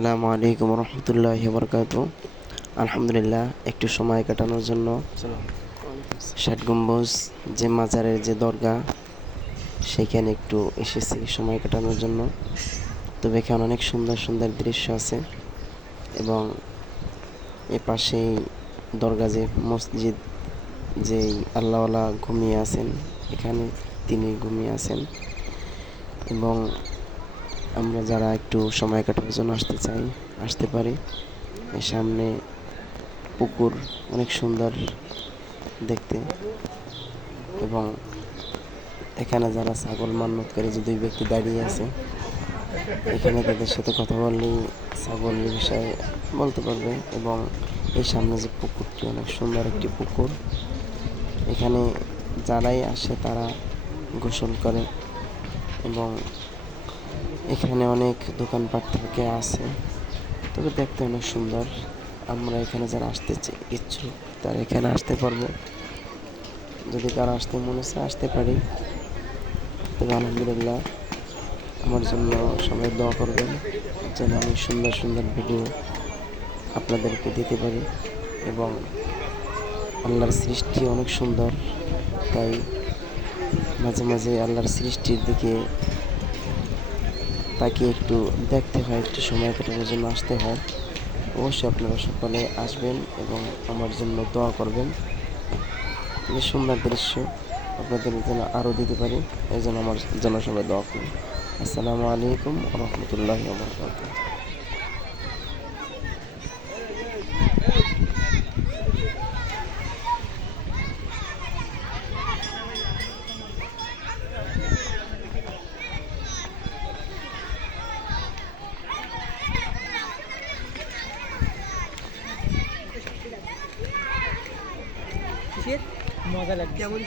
আসসালামু আলাইকুম রহমতুল্লাহ বরকাত আলহামদুলিল্লাহ, একটু সময় কাটানোর জন্য ষাট গম্বুজ যে মাজারের যে দরগা, সেখানে একটু এসেছি সময় কাটানোর জন্য। তবে এখানে অনেক সুন্দর সুন্দর দৃশ্য আছে এবং এ পাশেই দরগা যে মসজিদ, যেই আল্লাহওয়ালা ঘুমিয়ে আছেন, এখানে তিনি ঘুমিয়ে আছেন এবং আমরা যারা একটু সময় কাটানোর জন্য আসতে চাই, আসতে পারি। সামনে পুকুর অনেক সুন্দর দেখতে এবং এখানে যারা ছাগল মান্যতকারী যে দুই ব্যক্তি দাঁড়িয়ে আছে, এখানে তাদের সাথে কথা বললেই ছাগলের বিষয়ে বলতে পারবে এবং এই সামনে যে পুকুরটি অনেক সুন্দর একটি পুকুর। এখানে যারাই আসে তারা গোসল করে এবং এখানে অনেক দোকানপাট থেকে আছে তবে দেখতে অনেক সুন্দর। আমরা এখানে যারা আসতে ইচ্ছুক, তারা এখানে আসতে পারব। যদি কারও আসতে মনে হচ্ছে, আসতে পারি। তবে আলহামদুলিল্লাহ, আমার জন্য সবাই দোয়া করবেন যেন আমি সুন্দর সুন্দর ভিডিও আপনাদেরকে দিতে পারি এবং আল্লাহর সৃষ্টি অনেক সুন্দর। তাই মাঝে মাঝে আল্লাহর সৃষ্টির দিকে তাকে একটু দেখতে হয়, একটু সময় কাটানোর জন্য আসতে হয়। অবশ্যই আপনারা সকলে আসবেন এবং আমার জন্য দোয়া করবেন। যে সুন্দর দৃশ্য আপনাদের যেন আরও দিতে পারি, এই জন্য আমার জন্য সবাই দোয়া করুন। আসসালামু আলাইকুম রহমতুল্লাহ বরকাত মজা লাগবে কেমন